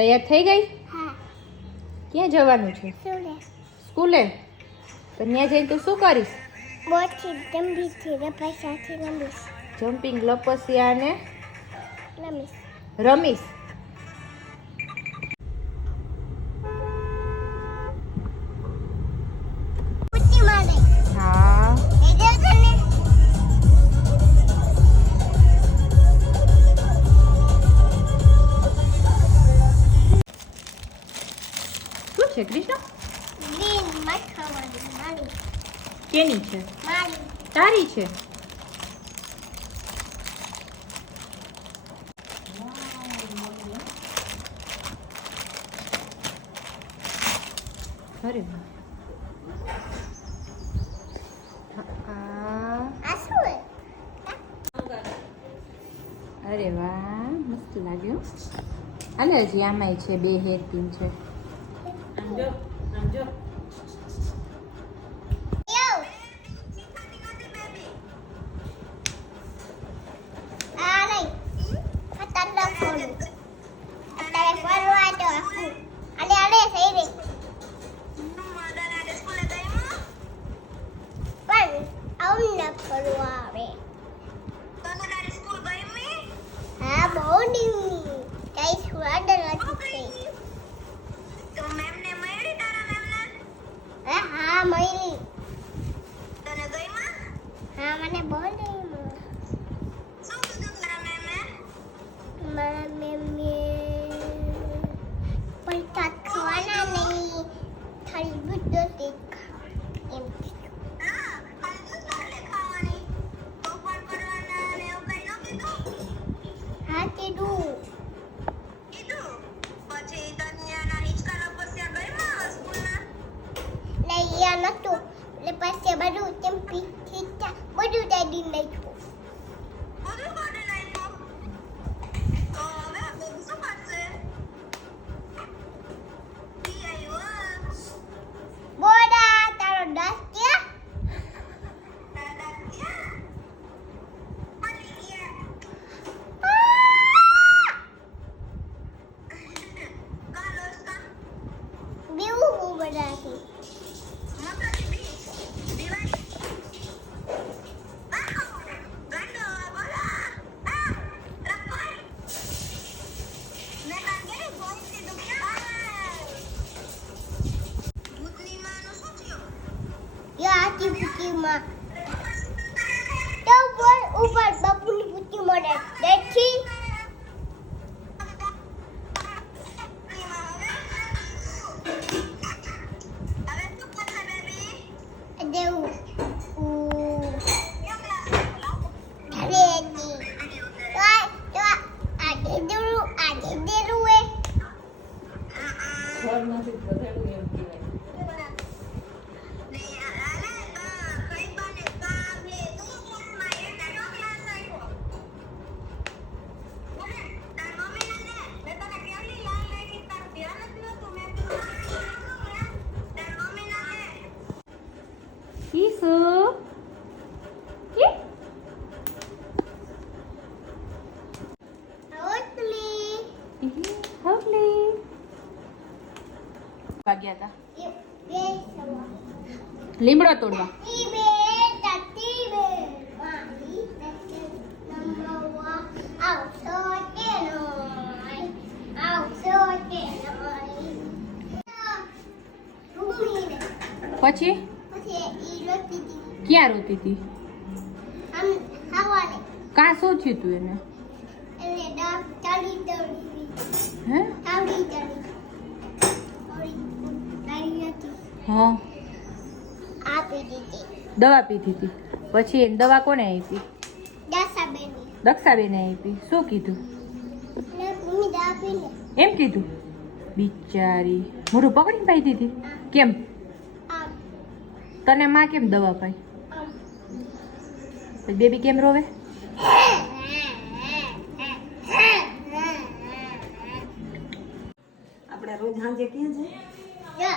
તૈયાર થઈ ગઈ? હા. ક્યાં જવાનું છે? સ્કૂલે. તો ત્યાં જઈને તું શું કરીશ? બોટથી જંપીથી રપાસાથી રમીશ. જમ્પિંગ, લપસિયા ને રમીશ. રમીશ. પુટ્ટી મારે. હા. એ જે છે ને શું છે કૃષ્ણ? ગ્રીન મઠાવાળી મારી. કેની છે? મારી. તારી છે. અરે વાહ. આ શું હે? અરે વાહ, મસ્ત લાગ્યું. હાલે હજી આમાંય છે, બે હેર પિન છે. મને બોલી મારા મેમને પૈસા ખાવાના નહીં થાળી બધો દેખા એમ હા કીધું નહીં યા નતું એટલે પછી બધું તેમ પીઠી બધું દાદી નાખ્યું. બોડા તારો દાસ ક્યાં? બીવું હું બધાથી આથી પુટ્ટીમાં તો બોલ ઉપર બાપુની પુટ્ટી મળે દેખી દેવું Kisu. Ki? Lovely. વાગ્યા હતા લીમડો તોડવા. પછી ક્યાં રોતી હતી? કા શું થયું તું એને? હે? હા. દવા પીધી હતી. પછી એને દવા કોને આપી? દક્ષાબેને આપી. શું કીધું? એમ કીધું? બિચારી મોઢું પકડીને પાઈ દીધી. કેમ? તને માં કેમ દવા પાઈ? બેબી કેમ રોવે? આપણે રોજ સાંજે ક્યાં જાય?